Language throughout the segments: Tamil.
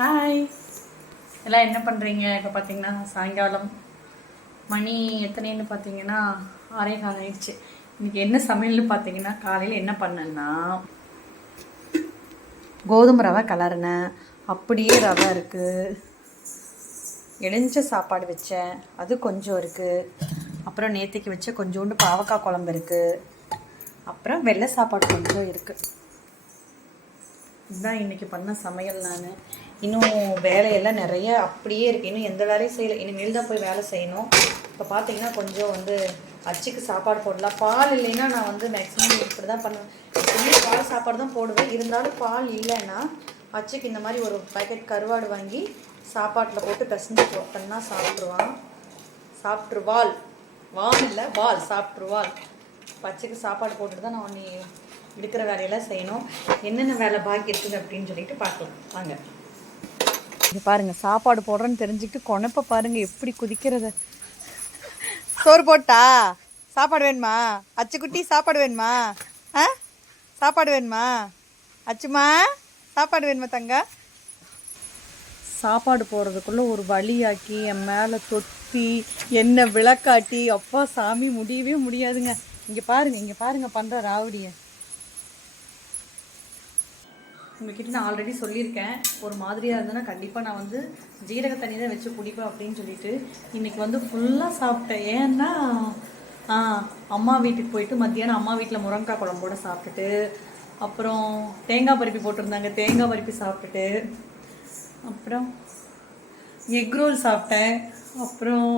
ஹாய், எல்லாம் என்ன பண்ணுறீங்க? இப்போ பார்த்தீங்கன்னா சாயங்காலம் மணி எத்தனைன்னு பார்த்தீங்கன்னா 6:15 ஆயிடுச்சு. இன்றைக்கி என்ன சமையல்னு பார்த்தீங்கன்னா, காலையில் என்ன பண்ணேன்னா கோதுமை ரவை கலர்னேன். அப்படியே ரவை இருக்குது. எளிஞ்ச சாப்பாடு வச்சேன், அது கொஞ்சம் இருக்குது. அப்புறம் நேற்றுக்கு வச்ச கொஞ்சோண்டு பாவக்காய் குழம்பு இருக்குது. அப்புறம் வெள்ளை சாப்பாடு கொஞ்சம் இருக்குது. இதுதான் இன்றைக்கி பண்ண சமையல். நான் இன்னும் வேலையெல்லாம் நிறைய அப்படியே இருக்குது. இன்னும் எந்த வேலையும் செய்யலை. இனிமேல் தான் போய் வேலை செய்யணும். இப்போ பார்த்தீங்கன்னா கொஞ்சம் அச்சுக்கு சாப்பாடு போடலாம். பால் இல்லைன்னா நான் மேக்ஸிமம் இப்படி தான் பண்ணுவேன். எப்பவுமே பால் சாப்பாடு தான் போடுவேன். இருந்தாலும் பால் இல்லைன்னா அச்சுக்கு இந்த மாதிரி ஒரு பேக்கெட் கருவாடு வாங்கி சாப்பாட்டில் போட்டு பிசைஞ்சு போட்டோம்னா சாப்பிட்ருவாள். வான் இல்லை, வால் சாப்பிட்ருவாள். பச்சைக்கு சாப்பாடு போட்டுட்டு தான் நான் இருக்கிற வேலையெல்லாம் செய்யணும். என்னென்ன வேலை பாக்கி இருக்குது அப்படின்னு சொல்லிட்டு பார்க்கலாம் வாங்க. இது பாருங்கள், சாப்பாடு போடுறேன்னு தெரிஞ்சுக்கிட்டு கொணப்ப பாருங்கள் எப்படி குதிக்கிறத. சோறு போட்டா சாப்பாடு வேணுமா? அச்சுக்குட்டி சாப்பாடு வேணுமா? சாப்பாடு வேணுமா? அச்சுமா சாப்பாடு வேணுமா தங்க? சாப்பாடு போடுறதுக்குள்ளே ஒரு வழியாக்கி என் மேலே தொட்டி என்ன விளக்காட்டி, அப்பா சாமி முடியவே முடியாதுங்க. இங்கே பாருங்கள் பண்ணுற ராவடியை. உங்ககிட்ட நான் ஆல்ரெடி சொல்லியிருக்கேன், ஒரு மாதிரியாக இருந்தேன்னா கண்டிப்பாக நான் ஜீரக தண்ணி தான் வச்சு குடிப்பேன் அப்படின்னு சொல்லிட்டு இன்றைக்கி ஃபுல்லாக சாப்பிட்டேன். ஏன்னா அம்மா வீட்டுக்கு போயிட்டு மத்தியானம் அம்மா வீட்டில் முருங்கைக்காய் குழம்போட சாப்பிட்டுட்டு, அப்புறம் தேங்காய் பருப்பி போட்டிருந்தாங்க, தேங்காய் பருப்பி சாப்பிட்டுட்டு, அப்புறம் எக் ரோல் சாப்பிட்டேன், அப்புறம்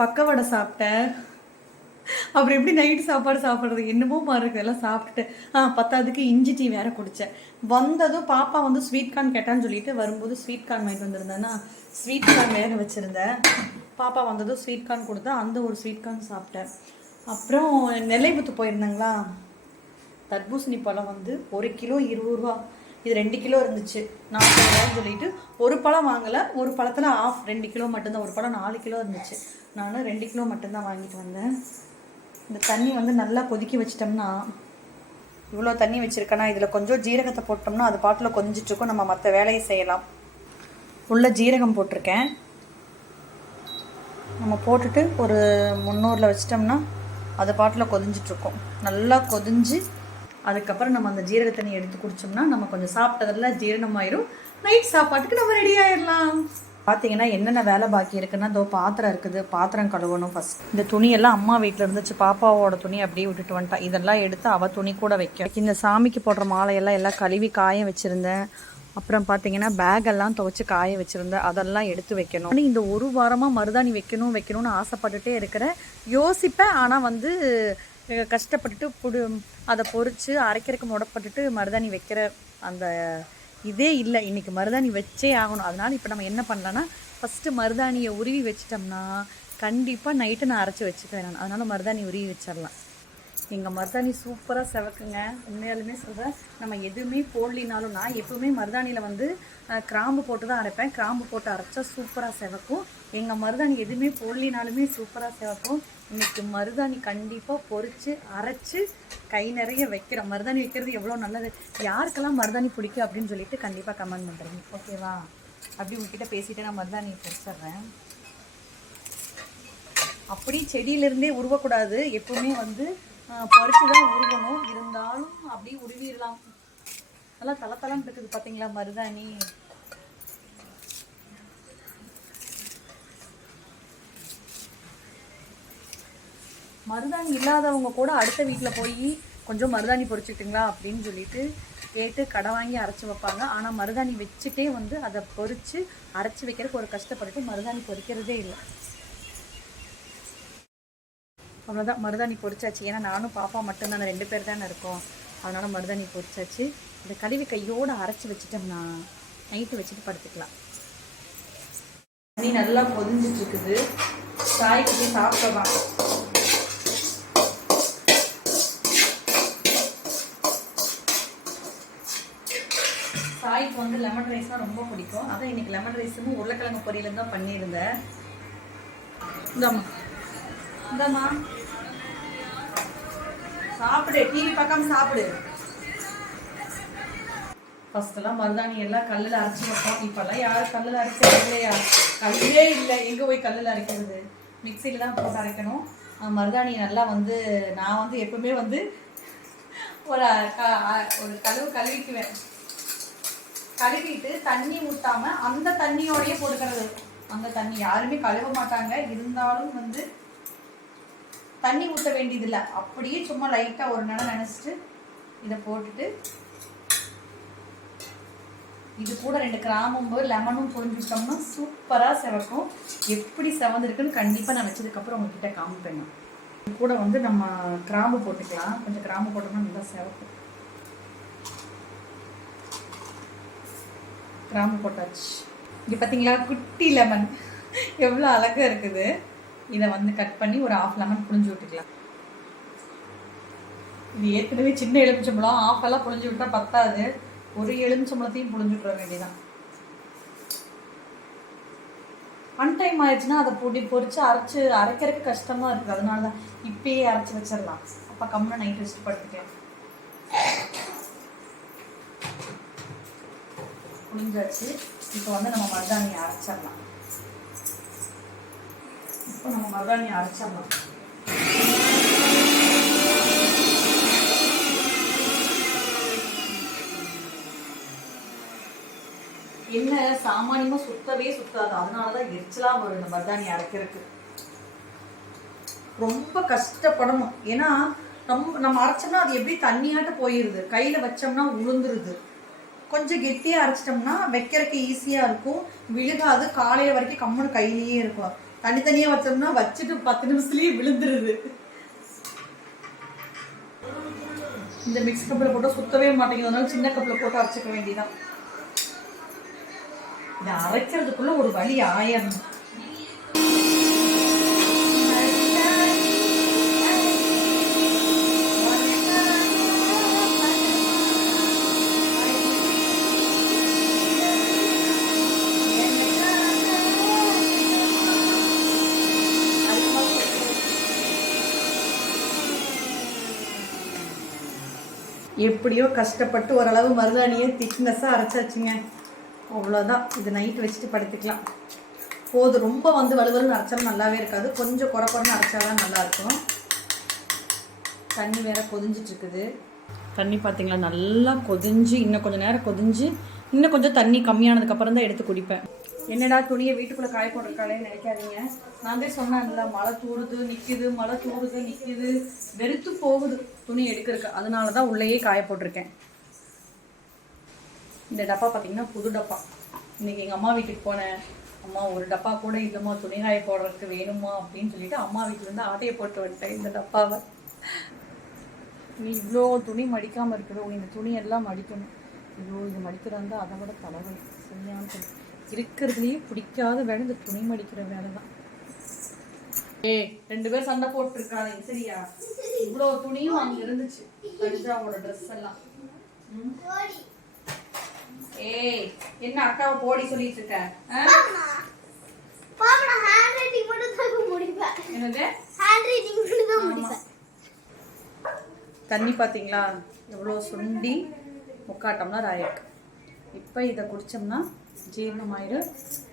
பக்கவடை சாப்பிட்டேன். அப்புறம் எப்படி நைட்டு சாப்பாடு சாப்பிட்றது என்னமோ மாதிரி எல்லாம் சாப்பிட்டுட்டு பத்தாவதுக்கு இஞ்சி டீ வேற குடித்தேன். வந்ததும் பாப்பா ஸ்வீட் கார்ன் கேட்டான்னு சொல்லிட்டு வரும்போது ஸ்வீட் கார்ன் வாங்கிட்டு வந்திருந்தேன்னா ஸ்வீட் கார்ன் வேக வச்சுருந்தேன். பாப்பா வந்ததும் ஸ்வீட் கார்ன் கொடுத்தா அந்த ஒரு ஸ்வீட் கார்ன் சாப்பிட்டேன். அப்புறம் நெல்லைபுத்து போயிருந்தாங்களா, தர்பூசணி பழம் 1 கிலோ 20 ரூபா. இது 2 கிலோ இருந்துச்சு, 40 ரூபான்னு சொல்லிட்டு ஒரு பழம் வாங்கலை. ஒரு பழத்தில் 2 கிலோ மட்டும்தான். ஒரு பழம் 4 கிலோ இருந்துச்சு. நான் 2 கிலோ மட்டும்தான் வாங்கிட்டு வந்தேன். இந்த தண்ணி நல்லா கொதிக்க வச்சிட்டோம்னா, இவ்வளோ தண்ணி வச்சுருக்கேன்னா இதில் கொஞ்சம் ஜீரகத்தை போட்டோம்னா அது பாட்டில் கொதிச்சிட்ருக்கும். நம்ம மற்ற வேலையை செய்யலாம். உள்ள ஜீரகம் போட்டிருக்கேன். நம்ம போட்டுட்டு ஒரு 300ல் வச்சிட்டோம்னா அது பாட்டில் கொதிஞ்சிட்ருக்கும். நல்லா கொதிஞ்சு அதுக்கப்புறம் நம்ம அந்த ஜீரக தண்ணி எடுத்து குடித்தோம்னா நம்ம கொஞ்சம் சாப்பிட்டதெல்லாம் ஜீரணமாயிரும். நைட் சாப்பாட்டுக்கு நம்ம ரெடி ஆயிடலாம். பார்த்தீங்கன்னா என்னென்ன வேலை பாக்கி இருக்குன்னா, பாத்திரம் இருக்குது, பாத்திரம் கழுவணும். ஃபஸ்ட் இந்த துணியெல்லாம் அம்மா வீட்டில் இருந்துச்சு, பாப்பாவோட துணி அப்படியே விட்டுட்டு வந்துட்டா. இதெல்லாம் எடுத்து அவள் துணி கூட வைக்க. இந்த சாமிக்கு போடுற மாலையெல்லாம் கழுவி காய வச்சுருந்தேன். அப்புறம் பார்த்தீங்கன்னா பேக்கெல்லாம் துவைச்சி காய வச்சுருந்தேன், அதெல்லாம் எடுத்து வைக்கணும். இந்த ஒரு வாரமாக மருதாணி வைக்கணும்னு ஆசைப்பட்டுட்டே இருக்கிறேன். யோசிப்பேன், ஆனால் கஷ்டப்பட்டுட்டு அதை பொறிச்சு அரைக்கிறதுக்கு முடப்பட்டுட்டு மருதாணி வைக்கிற அந்த இதே இல்லை. இன்றைக்கி மருதாணி வச்சே ஆகணும். அதனால் இப்போ நம்ம என்ன பண்ணலான்னா, ஃபஸ்ட்டு மருதாணியை உருவி வச்சிட்டோம்னா கண்டிப்பாக நைட்டு நான் அரைச்சி வச்சுக்குவேன் நான். அதனால் மருதாணி உருவி வச்சிடலாம். எங்கள் மருதாணி சூப்பராக செவக்குங்க. உண்மையாலுமே சொல்கிறேன், நம்ம எதுவுமே போடலினாலும் நான் எப்போவுமே மருதாணியில் கிராம்பு போட்டு தான் அரைப்பேன். கிராம்பு போட்டு அரைச்சா சூப்பராக செவக்கும். எங்கள் மருதாணி எதுவுமே போடலினாலுமே சூப்பராக செவக்கும். இன்றைக்கி மருதாணி கண்டிப்பாக பொறிச்சு அரைச்சி கை நிறைய வைக்கிறோம். மருதாணி வைக்கிறது எவ்வளோ நல்லது. யாருக்கெல்லாம் மருதாணி பிடிக்கும் அப்படின்னு சொல்லிட்டு கண்டிப்பாக கமெண்ட் பண்ணுறேன். ஓகேவா? அப்படி உங்ககிட்ட பேசிவிட்டு நான் மருதாணியை பொறிச்சிட்றேன். அப்படி செடியிலேருந்தே உருவக்கூடாது, எப்பவுமே பறித்து தான் உருவணும். இருந்தாலும் அப்படியே உருவிடலாம். நல்லா தளத்தளன்னு இருக்குது பார்த்தீங்களா மருதாணி. மருதாணி இல்லாதவங்க கூட அடுத்த வீட்டில் போய் கொஞ்சம் மருதாணி பொறிச்சிட்டுங்களா அப்படின்னு சொல்லிட்டு கேட்டு கடை வாங்கி அரைச்சி வைப்பாங்க. ஆனால் மருதாணி வச்சுட்டே அதை பொறிச்சு அரைச்சி வைக்கிறதுக்கு ஒரு கஷ்டப்பட்டு மருதாணி பொறிக்கிறதே இல்லை. அவ்வளோதான், மருதாணி பொறிச்சாச்சு. ஏன்னா நானும் பாப்பா மட்டும்தான், 2 பேர் தானே இருக்கோம். அதனால் மருதாணி பொறிச்சாச்சு. அதை கழுவி கையோடு அரைச்சி வச்சுட்டோம்னா நைட்டு வச்சுட்டு படுத்துக்கலாம். தண்ணி நல்லா கொதிஞ்சிட்ருக்குது. சாய்க்கு போய் சாப்பிடலாம். சாய்க்கு லெமன் ரைஸ்னால் ரொம்ப பிடிக்கும். அதான் இன்றைக்கி லெமன் ரைஸும் உருளைக்கிழங்கு பொரியலும் தான் பண்ணியிருந்தேன். இந்தாம்மா சாப்பிடு, டிவி பார்க்காம சாப்பிடு. ஃபஸ்ட்டெல்லாம் மருதாணி எல்லாம் கல்லில் அரைச்சி வைப்போம். இப்போல்லாம் யாரும் கல்லில் அரைக்கிறது இல்லையா? கல்லே இல்லை, எங்கே போய் கல்லில் அரைக்கிறது? மிக்சியில் தான் போட்டு அரைக்கணும். மருதாணி நல்லா வந்து நான் வந்து எப்பவுமே வந்து ஒரு கழுவிக்குவேன். கழுவிட்டு தண்ணி ஊற்றாமல் அந்த தண்ணியோடையே போட்டுக்கிறது. அந்த தண்ணி யாருமே கழுவ மாட்டாங்க, இருந்தாலும் வந்து தண்ணி ஊற்ற வேண்டியதில்லை. அப்படியே சும்மா லைட்டாக ஒரு நேரம் நினச்சிட்டு இதை போட்டுட்டு இது கூட 2 கிராம்பு லெமனும் புரிஞ்சுட்டோம்னா சூப்பராக செவக்கும். எப்படி செவந்திருக்குன்னு கண்டிப்பாக நான் வச்சதுக்கப்புறம் உங்ககிட்ட காமிப்பேன். இது கூட வந்து நம்ம கிராம்பு போட்டுக்கலாம். கொஞ்சம் கிராம்பு போட்டோம்னா நல்லா செவக்கும். கிராம்பு போட்டாச்சு. இங்கே பார்த்தீங்களா குட்டி லெமன் எவ்வளோ அழகாக இருக்குது. இதை வந்து கட் பண்ணி ஒரு 1/2 லெமன் புழிஞ்சு விட்டுக்கலாம். இது ஏற்கனவே சின்ன எலுமிச்சம்பழம், 1/2 எல்லாம் புழிஞ்சு விட்டால் பத்தாது. ஒரு எலுமிச்சம்பழத்தையும் புழிஞ்சு விட்டுற வேண்டியதான். அன்டைம் ஆயிடுச்சுன்னா அதை பொறிச்சு அரைக்கிறதுக்கு கஷ்டமாக இருக்குது. அதனால தான் இப்பயே அரைச்சி வச்சிடலாம். அப்போ கம்முன்னு நைட் ரெஸ்ட் படுத்துக்கலாம். புழிஞ்சாச்சு. இப்போ வந்து நம்ம மருதாணியை அரைச்சிடலாம். என்ன சாமானியமா சுத்தவே சுத்தாது. அதனாலதான் எரிச்சலாம் வரும் இந்த மருதாணி அரைக்கிறதுக்கு. ரொம்ப கஷ்டப்படணும். ஏன்னா நம்ம அரைச்சோம்னா அது எப்படி தண்ணியாட்ட போயிருது, கையில வச்சோம்னா உளுந்துருது. கொஞ்சம் கெட்டியா அரைச்சிட்டோம்னா வைக்கிறதுக்கு ஈஸியா இருக்கும், விழுகாது. காலையில வரைக்கும் கம்முன்னு கையிலேயே இருக்கும். தனித்தனியா வச்சோம்னா வச்சுட்டு 10 நிமிஷத்துலயே விழுந்துருது. இந்த மிக்ஸ் கப்பில் போட்டால் சுத்தவே மாட்டேங்குது. அதனால சின்ன கப்பில் போட்டு அரைச்சிக்க வேண்டியதான். இதை அரைக்கிறதுக்குள்ள ஒரு வழி ஆயிரணும். எப்படியோ கஷ்டப்பட்டு ஓரளவு மருதாணியை திக்னஸாக அரைச்சாச்சுங்க. அவ்வளோதான். இது நைட்டு வச்சுட்டு படுத்துக்கலாம். போதும். ரொம்ப வந்து வலுவலுன்னு அரைச்சாலும் நல்லாவே இருக்காது. கொஞ்சம் குறன்னு அரைச்சாதான் நல்லாயிருக்கும். தண்ணி வேற கொதிஞ்சிட்ருக்குது. தண்ணி பார்த்தீங்களா நல்லா கொதிஞ்சு, இன்னும் கொஞ்சம் நேரம் கொதிஞ்சு, இன்னும் கொஞ்சம் தண்ணி கம்மியானதுக்கப்புறம் தான் எடுத்து குடிப்பேன். என்னடா துணியை வீட்டுக்குள்ளே காய போட்டிருக்காளேன்னு நினைக்காதீங்க. நான் தான் சொன்னேன்ல, மழை தூடுது நிற்கிது, மழை தூடுது நிற்கிது, வெறுத்து போகுது துணி எடுக்கிறதுக்கு. அதனால தான் உள்ளேயே காய போட்டிருக்கேன். இந்த டப்பா பார்த்தீங்கன்னா புது டப்பா. இன்றைக்கி எங்கள் அம்மா வீட்டுக்கு போனேன். அம்மா ஒரு டப்பா கூட இல்லைம்மா துணி காய போடுறதுக்கு வேணுமா அப்படின்னு சொல்லிட்டு அம்மா வீட்டிலேருந்து ஆட்டையை போட்டு வந்துட்டேன் இந்த டப்பாவை. இவ்வளோ துணி மடிக்காமல் இருக்குது. இந்த துணியெல்லாம் மடிக்கணும். ஐயோ, இது மடிக்கிறாங்க அதை விட தலைவலி சரியான சொல்லி. இருக்கிறதுலேயே பிடிக்காத வேலை இந்த துணி மடிக்கிற வேலை தான். 2 பேர் சண்டை போட்டுருக்காங்க சரியா? இவ்வளோ துணியும் அங்கே இருந்துச்சு, கவிதாவோட ட்ரெஸ் எல்லாம். என்ன அக்காவை போடி சொல்லிட்டு இருக்க? தண்ணி பார்த்தீங்களா எவ்வளோ சுண்டி 3/4 டம்ளர் ஆயிருக்கு. இப்போ இதை குடித்தோம்னா ஜீரணமாயிடும்.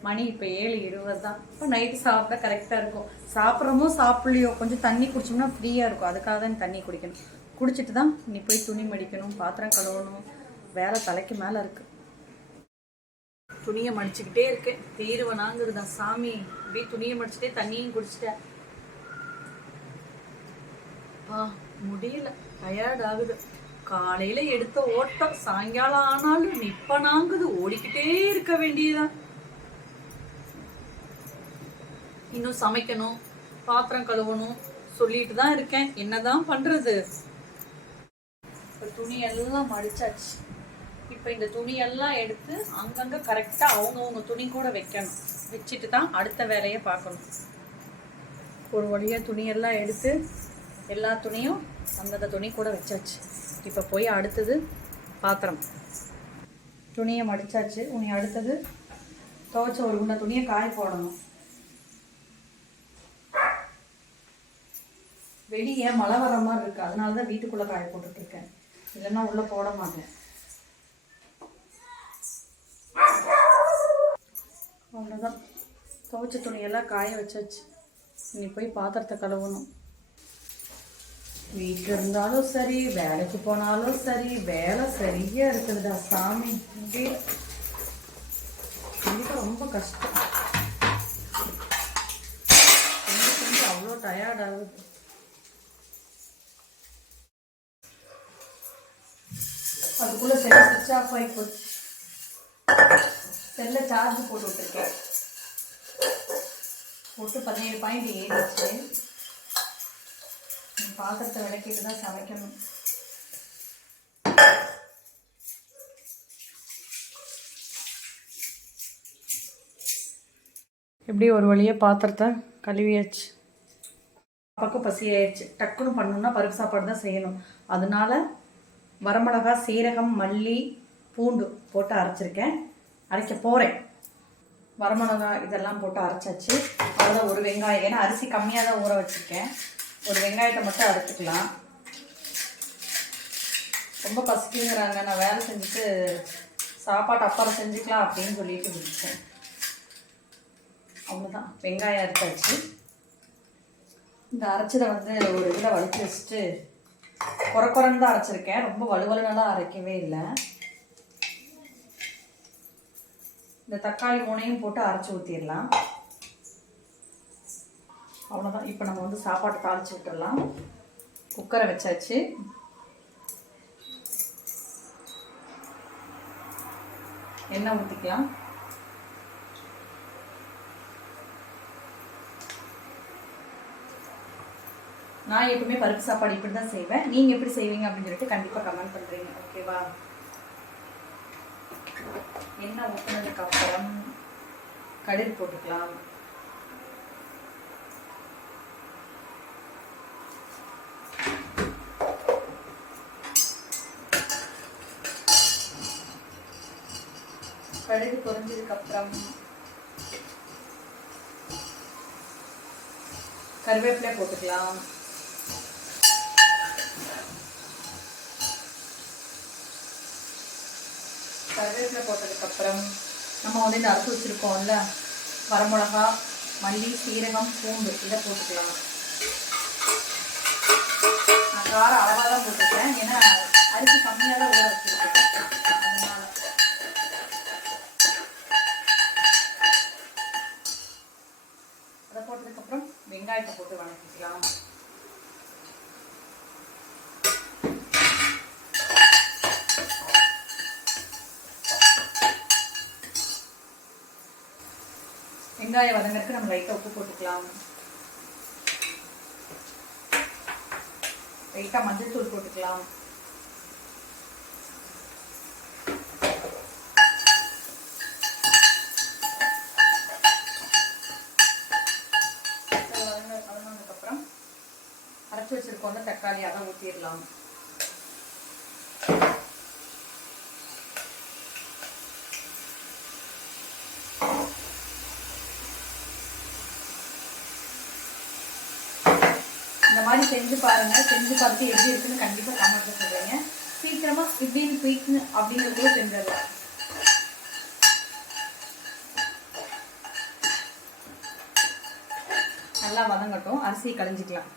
மணி இப்போ 7:20 தான். இப்போ நைட்டு சாப்பிட்டா கரெக்டாக இருக்கும். சாப்பிட்றமோ சாப்பிட்லையோ கொஞ்சம் தண்ணி குடிச்சோம்னா ஃப்ரீயாக இருக்கும். அதுக்காக தான் தண்ணி குடிக்கணும். குடிச்சிட்டு தான் நீ போய் துணி மடிக்கணும், பாத்திரம் கழுவணும், வேலை தலைக்கு மேலே இருக்குது. துணியை மடிச்சுக்கிட்டே இருக்கேன். தீருவனாங்கிறதா சாமி. இப்படியே துணியை மடிச்சுட்டே தண்ணியும் குடிச்சிட்டேன். முடியல, டயர்ட் ஆகுது. காலையில எடுத்த ஓட்டம் சாயங்காலம் ஆனாலும் நிப்பனாங்குது. ஓடிக்கிட்டே இருக்க வேண்டியதுதான். இன்னும் சமைக்கணும், பாத்திரம் கழுவணும் சொல்லிட்டு தான் இருக்கேன். என்னதான் பண்றது? துணி எல்லாம் மடிச்சாச்சு. இப்போ இந்த துணியெல்லாம் எடுத்து அங்கங்கே கரெக்டாக அவங்கவுங்க துணி கூட வைக்கணும். வச்சுட்டு தான் அடுத்த வேலையை பார்க்கணும். ஒரு வழியாக துணியெல்லாம் எடுத்து எல்லா துணியும் அந்தந்த துணி கூட வச்சாச்சு. இப்போ போய் அடுத்தது பாத்திரம். துணியை மடிச்சாச்சு. உன்னை அடுத்தது துவைச்ச ஒரு உன்ன துணியை காய போடணும். வெளியே மழை வர மாதிரி இருக்குது. அதனால தான் வீட்டுக்குள்ளே காய போட்டுட்ருக்கேன். இல்லைன்னா உள்ளே போட மாட்டேன். அவ்வளோதான், துவைச்ச துணியெல்லாம் காய வச்சாச்சு. இனி போய் பாத்திரத்தை கழுவணும். வீட்டில் இருந்தாலும் சரி, வேலைக்கு போனாலும் சரி, வேலை சரியாக இருக்குதுடா சாமி. கண்டிப்பாக ரொம்ப கஷ்டம். கொஞ்சம் அவ்வளோ டயர்ட் ஆகுது. அதுக்குள்ளே செல்ல சுவிட்ச் ஆஃப் ஆகி போச்சு. செல்லை சார்ஜ் போட்டு விட்டுருக்கேன். போட்டு 17 ஏறிச்சு. பாத்திரத்தை விளக்கிட்டு தான் சமைக்கணும். எப்படி ஒரு வழியாக பாத்திரத்தை கழுவியாச்சு. பக்கம் பசி ஆயிடுச்சு. டக்குன்னு பண்ணணும்னா பருப்பு சாப்பாடு தான் செய்யணும். அதனால வரமிளகா, சீரகம், மல்லி, பூண்டு போட்டு அரைச்சிருக்கேன். அரைக்க போகிறேன். வரமிளகா இதெல்லாம் போட்டு அரைச்சாச்சு. அவ்வளோதான். ஒரு வெங்காயம், ஏன்னா அரிசி கம்மியாக தான் ஊற வச்சுருக்கேன். ஒரு வெங்காயத்தை மட்டும் அரைச்சிக்கலாம். ரொம்ப பசிக்குங்கிறாங்க. நான் வேலை செஞ்சுட்டு சாப்பாட்டு அப்புறம் செஞ்சுக்கலாம் அப்படின்னு சொல்லிட்டு விட்டுட்டேன். அவ்வளோதான். வெங்காயம் அரைச்சாச்சு. இந்த அரைச்சதை ஒரு இதில் வலிச்சு வச்சுட்டு குறைன்னு தான் அரைச்சிருக்கேன். ரொம்ப வலுவலுன்னெல்லாம் அரைக்கவே இல்லை. இந்த தக்காளி 3ஐயும் போட்டு அரைச்சி ஊற்றிடலாம். அவ்வளோதான். இப்போ நம்ம சாப்பாட்டை தாளித்து விட்டுடலாம். குக்கரை வச்சாச்சு. எண்ணெய் ஊற்றிக்கலாம். நான் எப்பவுமே பருப்பு சாப்பாடு இப்படி தான் செய்வேன். நீங்கள் எப்படி செய்வீங்க அப்படின்னு சொல்லிட்டு கண்டிப்பாக கமெண்ட் பண்ணுறீங்க. ஓகேவா? எண்ணெய் ஊற்றினதுக்கப்புறம் கடுகு போட்டுக்கலாம். கடுகு பொரிஞ்சதுக்கப்புறம் கருவேப்பிலை போட்டுக்கலாம். கருவேப்பிலை போட்டதுக்கப்புறம் நம்ம இந்த அரைச்சி வச்சுருக்கோம்ல வரமிளகா, மல்லி, சீரகம், பூண்டு இதை போட்டுக்கலாம். நான் காரம் அளவாக தான் போட்டுருக்கேன். ஏன்னா அரிசி கம்மியாக தான் ஊற வச்சுருக்கேன். அதனால அதை போட்டதுக்கப்புறம் வெங்காயத்தை போட்டு வதக்கிக்கலாம். வெங்காயம் வதங்கிறதுக்கு நம்ம லைட்டாக உப்பு போட்டுக்கலாம். லைட்டாக மஞ்சள் தூள் போட்டுக்கலாம். வதங்கினதுக்கப்புறம் அரைச்சி வச்சிருக்கோம் தக்காளி, அதை ஊற்றிடலாம். இந்த மாதிரி செஞ்சு பாருங்க. செஞ்சு பார்த்து எப்படி இருக்குன்னு கண்டிப்பாக கமெண்ட்ல சொல்றீங்க. சீக்கிரமா இப்படின்னு குயிக்னு அப்படிங்கிறது செஞ்சிடலாம். நல்லா வதங்கட்டும். அரிசி களைஞ்சிக்கலாம்.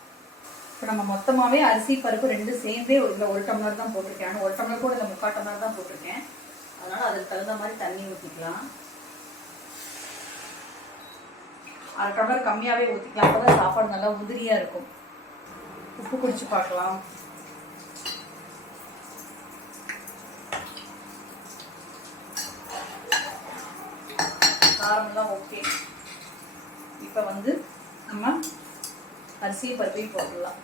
இப்போ நம்ம மொத்தமாகவே அரிசி பருப்பு ரெண்டு சேர்ந்தே இதில் 1 டம்ளர் தான் போட்டிருக்கேன். ஆனால் 1 டம்ளர் கூட இல்லை, 3/4 டம்ளர் தான் போட்டிருக்கேன். அதனால அதுக்கு தகுந்த மாதிரி தண்ணி ஊற்றிக்கலாம். 1/2 டம்ளர் கம்மியாகவே ஊற்றிக்கலாம். அப்போ தான் சாப்பாடு நல்லா உதிரியாக இருக்கும். உப்பு குடிச்சு பார்க்கலாம். காரம்லாம் ஓகே. இப்போ நம்ம அரிசி பருப்பையும் போடலாம்.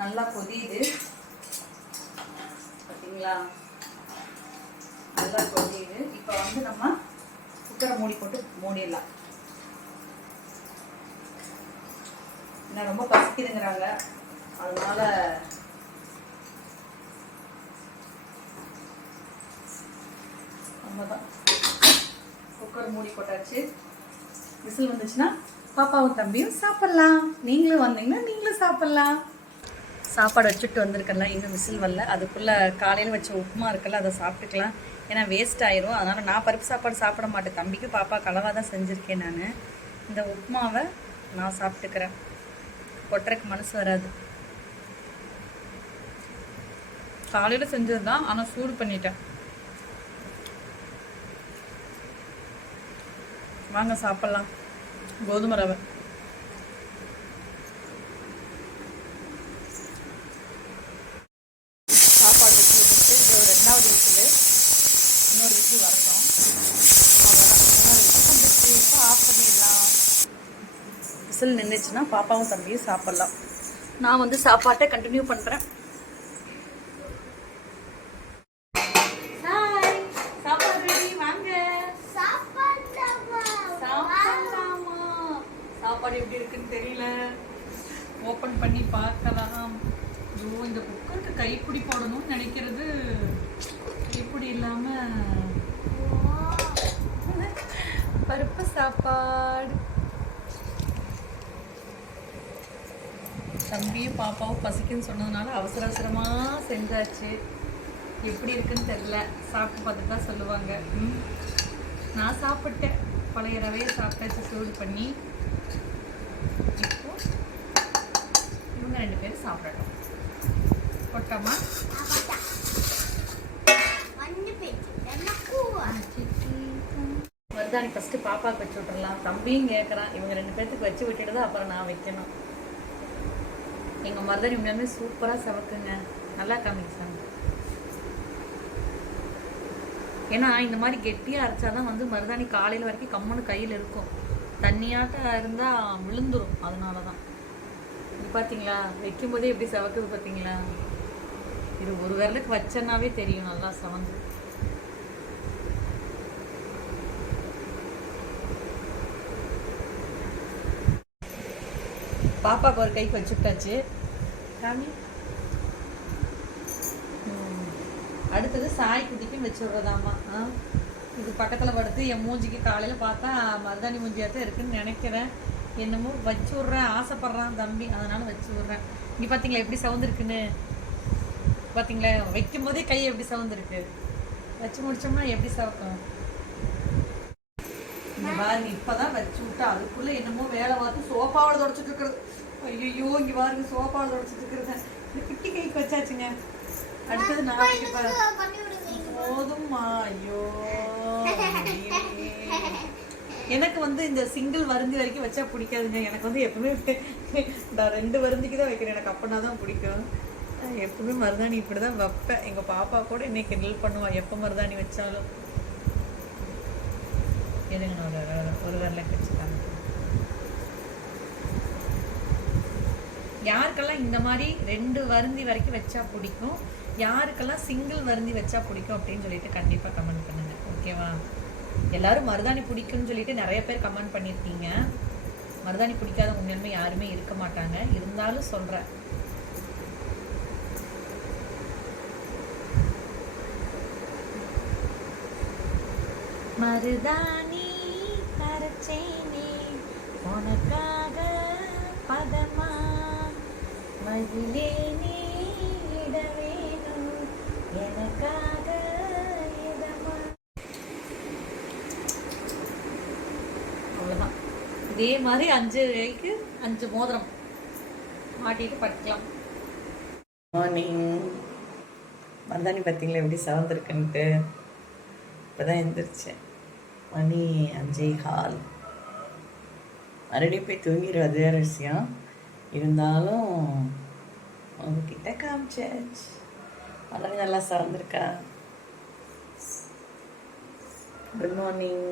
நல்லா கொதியுது பார்த்தீங்களா? நல்லா கொதியுது. இப்போ நம்ம குக்கரை மூடி போட்டு மூடிடலாம். ஏன்னா ரொம்ப பசிக்குதுங்கிறாங்க. அதனால நம்மதான் குக்கர் மூடி போட்டாச்சு. விசில் வந்துச்சுன்னா பாப்பாவும் தம்பியும் சாப்பிட்லாம். நீங்களும் வந்தீங்கன்னா நீங்களும் சாப்பிட்லாம். சாப்பாடு வச்சுட்டு வந்திருக்கல, இன்னும் விசில் வரல. அதுக்குள்ளே காலையில் வச்ச உப்புமா இருக்குல்ல, அதை சாப்பிட்டுக்கலாம். ஏன்னா வேஸ்ட் ஆயிரும். அதனால் நான் பருப்பு சாப்பாடு சாப்பிட மாட்டேன். தம்பிக்கு பாப்பா கலவாக தான் செஞ்சுருக்கேன். நான் இந்த உப்புமாவை நான் சாப்பிட்டுக்கிறேன். கொட்டுறதுக்கு மனசு வராது. காலையில் செஞ்சது தான், ஆனால் சூடு பண்ணிட்டேன். வாங்க சாப்பிட்லாம். கோதுமை ரவை. சாப்பாடு வச்சு வச்சுட்டு இது ஒரு 2வது விசில். இன்னொரு விசில் வரட்டும். அவ்வளோதான். 3வது விசில் வந்துச்சு. இப்போ ஆஃப் பண்ணிடலாம். விசில் நின்றுச்சுன்னா பாப்பாவும் தம்பியும் சாப்பிட்லாம். நான் வந்து சாப்பாட்டை கண்டினியூ பண்ணுறேன். சாப்பாடு எப்படி இருக்குன்னு தெரியல. ஓப்பன் பண்ணி பார்க்கலாம். ஐயோ, இந்த குக்கருக்கு கைப்பிடி போடணும்னு நினைக்கிறது கைப்பிடி இல்லாம பருப்பு சாப்பாடு. தம்பியும் பாப்பாவும் பசிக்குன்னு சொன்னதுனால அவசர அவசரமா செஞ்சாச்சு. எப்படி இருக்குன்னு தெரியல. சாப்பிட்டு பார்த்து தான் சொல்லுவாங்க. நான் சாப்பிட்டேன். பழைய ரவையை சாப்பிட்டாச்சு சூடு பண்ணி. இப்போ இவங்க 2 பேரும் சாப்பிடட்டும். கொட்டமா மருதாணி ஃபஸ்ட்டு பாப்பாவுக்கு வச்சு விட்டுறலாம். தம்பியும் கேட்குறான். இவங்க 2 பேர்த்துக்கு வச்சு விட்டுட்டு தான் அப்புறம் நான் வைக்கணும். எங்கள் மருதாணி உண்மையுமே சூப்பராக சவக்குங்க. நல்லா காமிச்சாங்க. ஏன்னா இந்த மாதிரி கெட்டியாக அரைச்சாதான் வந்து மருதாணி காலையில் வரைக்கும் கம்முன்னு கையில் இருக்கும். தண்ணியாட்ட இருந்தால் விழுந்துடும். அதனால தான். இது பார்த்தீங்களா, வைக்கும்போதே எப்படி சவக்குது பார்த்தீங்களா. இது ஒரு விரலுக்கு வச்சனாவே தெரியும் நல்லா சவந்து. பாப்பாவுக்கு ஒரு கைக்கு வச்சுட்டாச்சு. காமி. அடுத்தது சாய் குட்டிக்கும் வச்சு விட்றதாமா. இது பக்கத்தில் படுத்து என் மூஞ்சிக்கு காலையில் பார்த்தா மருதாணி மூஞ்சியாக தான் இருக்குன்னு நினைக்கிறேன். என்னமோ வச்சு விட்றேன். ஆசைப்பட்றான் தம்பி, அதனால் வச்சு விட்றேன். இங்கே பார்த்தீங்களா எப்படி சவுந்துருக்குன்னு. பார்த்தீங்களா, வைக்கும் போதே கை எப்படி சவுந்துருக்கு. வச்சு முடிச்சோம்னா எப்படி சவக்கும். இங்கே பாருங்க, இப்போ தான் வச்சு விட்டா அதுக்குள்ளே என்னமோ வேலை பார்த்து சோஃபாவோட தொடச்சிட்டு இருக்கிறது. ஐயோ, இங்கே பாருங்க சோஃபாவோட தொடச்சிட்டு இருக்கிறது. இந்த குட்டி கைக்கு வச்சாச்சுங்க. அடுத்தது நான் போதும்மா. ஐயோ, எனக்கு வந்து இந்த சிங்கிள் வருந்தி வரைக்கும் வச்சா பிடிக்காதுங்க. எனக்கு வந்து எப்பவுமே நான் 2 வருந்திக்கு தான் வைக்கிறேன். எனக்கு அப்பனா தான் பிடிக்கும். எப்பவுமே மருதாணி இப்படி தான் வைப்பேன். எங்கள் பாப்பா கூட இன்னைக்கு கிண்டல் பண்ணுவாள் எப்போ மருதாணி வச்சாலும். எதுங்க நான் ஒரு வரல வச்சுக்காங்க. யாருக்கெல்லாம் இந்த மாதிரி 2 வருந்தி வரைக்கும் வச்சா பிடிக்கும், யாருக்கெல்லாம் சிங்கிள் வருந்தி வச்சா பிடிக்கும் அப்படின்னு சொல்லிட்டு கண்டிப்பாக கமெண்ட் பண்ணுங்க. ஓகேவா. எல்லாரும் மருதாணி பிடிக்கும்னு சொல்லிட்டு நிறைய பேர் கமெண்ட் பண்ணியிருக்கீங்க. மருதாணி பிடிக்காத உண்மையுமே யாருமே இருக்க மாட்டாங்க. இருந்தாலும் சொல்கிறேன். மருதாணி கரச்சேனே உனக்காக பதமா மகிழேனே இட வேணும் எனக்காக இதமா. அவ்வளோதான். இதே மாதிரி 5 கைக்கு 5 மோதிரம் மாட்டிட்டு படுக்கலாம். மார்னிங். மருதாணி பார்த்தீங்களா எப்படி சவந்திருக்குன்ட்டு. இப்போ தான் எழுந்திரிச்சேன். மணி 5:15. மறுபடியும் போய் தூங்கிடுவேன், அது வேறு விஷயம். இருந்தாலும் உங்ககிட்ட காமிச்சாச்சு. மறுபடியும் நல்லா சவந்திருக்கா. Good morning.